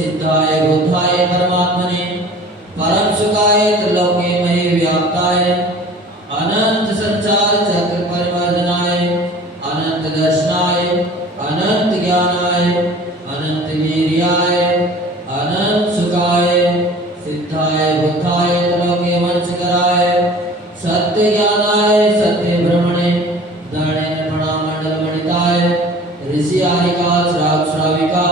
सिद्धाय बुद्धाय परमात्मने परम सुखाय त्रिलोके महे व्याप्ताय अनंत संसार चक्र परिवर्तनाय अनंत दर्शनाय अनंत ज्ञानाय अनंत वीर्याय अनंत सुखाय सिद्धाय बुद्धाय त्रिलोके वंशकराय सत्य ज्ञानाय सत्य ब्रह्मणे दणेन प्रणामंडल मणिताय ऋषि आरिका श्राव श्राविका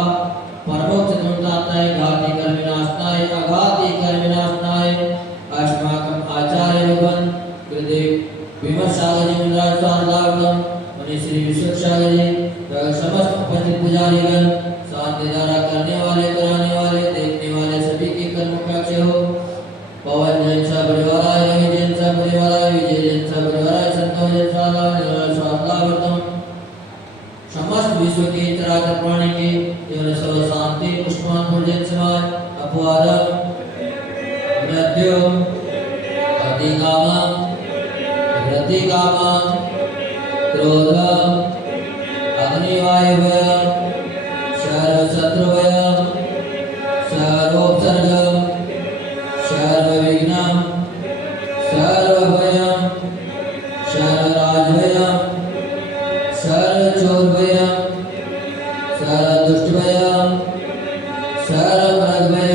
परमोक्ष धर्मदाताय घाति कर्म विनाशनाय अघाति कर्म विनाशनाय अस्माकं आचार्य भगवान गुरुदेव विमर्शागरी मुद्राज स्वादावतम मुनि श्री विश्वसागरी समस्त उपस्थित पुजारीगण शांति धारा करने वाले कराने वाले देखने वाले सभी के कर्म काक्ष हो पवन जैन सा परिवाराय रवि जैन सा परिवाराय विजय जैन सा परिवाराय संतोष जैन सा स्वादावतम समस्त विश्व के चराचर प्राणी के जीवन सर्व शांति पुष्पमान भोजन समाज अपवाद मृत्यु प्रतिकाम क्रोध अग्निवायु सर्वशत्रुवय सर्वोपसर्ग सर्वविघ्न सर्वभय सर्वराजभय सर्वचोरभय सर्वदुष्टभय सर्वमृगभय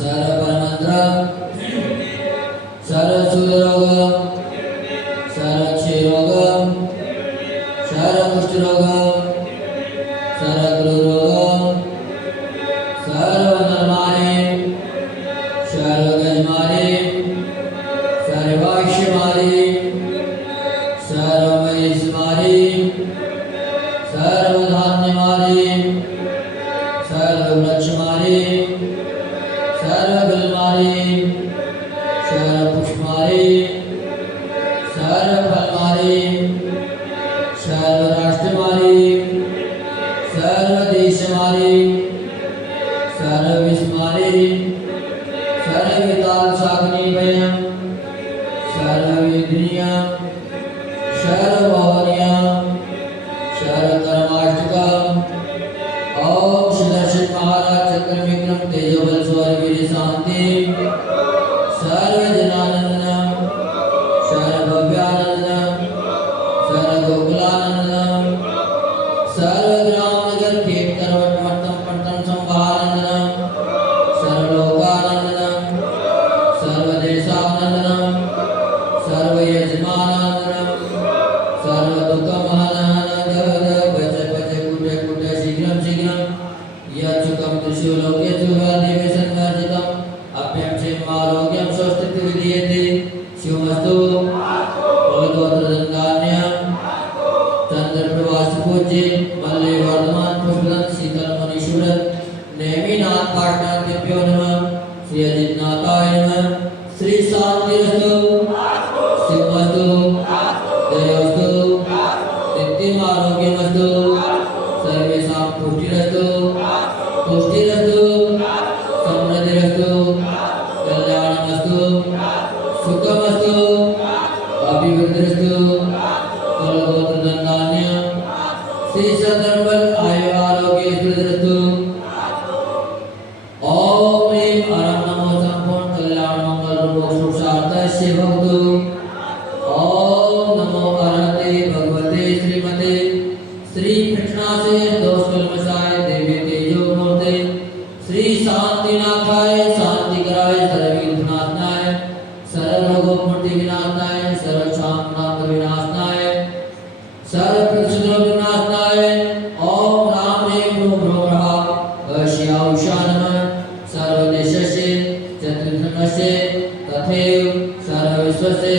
सर्वपरमंत्र सर्वशूलरोग सर्वक्षयरोग सर्वकुष्ठरोग सर्वगृहरोग सर्वनरमारी सर्वगजमारी सर्ववाक्यमारी सर्वमहेशमारी सर्वधान्यमारी सर्ववृक्षमारी सर्वबिलमारी सर्वपुष्पमारी सर्वफलमारी सर्वराष्ट्रमारी सर्वदेशमारी सर्वविषमारी सर्वविताल शाग्निभय सर्वविघ्निय सर्वभवनीय सर्वकर्माष्टकम ओम सुदर्शन महाराज चक्र विक्रम तेजोबल स्वर्वीर शांति सर्वजनानंदन सर्वभव्यानंदन सर्वगोकुलानंदन सर्वग्राम नगर खेत करवट मट्टम पट्टम संभारानंदन सर्वलोकानंदन सर्वदेशानंदन सर्वयजमानंदन सर्वदुःखमहानंदन भज भज कुट कुट शीघ्रं शीघ्रं यच्छुकं त्रिशूलोकेषु देवसंवर्जितम् अभ्यं क्षेमारोग्यं स्वस्तित्व विधीयते शिवमस्तु बलगोत्रदन्तान्यं चंद्रप्रभासपूज्य मल्ले वर्धमान पुष्पदंत शीतल मणिशूरत नेमिनाथ पाटनाथेभ्यो नमः श्री अजितनाथाय नमः श्री शांतिरस्तु शिवमस्तु दयोस्तु नित्यम् आरोग्यमस्तु सर्वेषां पुष्टिरस्तु पुष्टिरस्तु समृद्धिरस्तु कल्याणमस्तु सुखमस्तु अभिवृद्धिरस्तु कुलगोत्रदन्तान्यं श्री सदर्बल आयु आरोग्य स्थिरस्तु ओम ह्रीं अरं नमो संपूर्ण कल्याण मंगल रूप पुरुषार्थस्य भवतु ओम नमो अरहते भगवते श्रीमते श्री कृष्णासे दोष कल्मषाय देवी तेजो मूर्ते श्री शांतिनाथाय शांतिकराय सर्वविघ्ननाशनाय सर्वरोगमूर्ति विनाशनाय सर्वशांतांत विनाशनाय सर्वप्रतिशोध विनाशनाय ओम राम ह्रीं ब्रह्मः अश्याउषा नमः सर्वदेशस्य चतुर्धनस्य तथैव सर्वविश्वस्य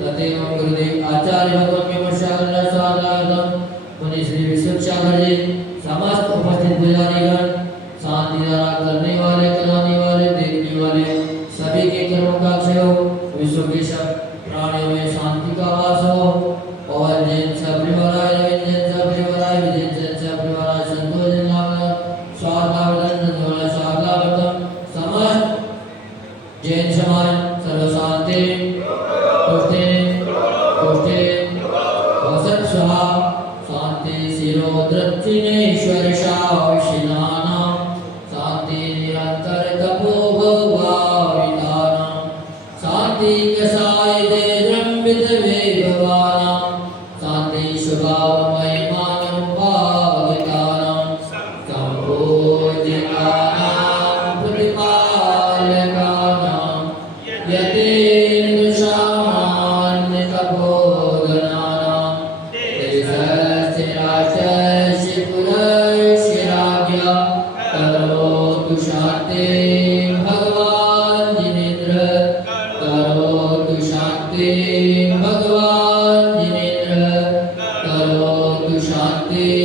तथैव गुरुदेव आचार्य भगवान के वर्षागण स्वागतम मुनि श्री विश्वसागर जी समस्त उपस्थित पुजारीगण शांति धारा करने वाले कराने वाले देखने वाले सभी के कर्मों का क्षय हो विश्व के सब प्राणियों में शांति का वास हो पवन जैन सबरिवराय रवि जैन सबरिवराय विजय जैन सबरिवराय संतोष जैन स्वागतम समस्त जैन समाज सर्व शांति पुष्टि पुष्टि वसत स्वाहा शांति शिरो दृष्टिनेश्वर शाशिनानाम करोतु शांति भगवान जिनेन्द्र करोतु शांति भगवान जिनेन्द्र करोतु शांति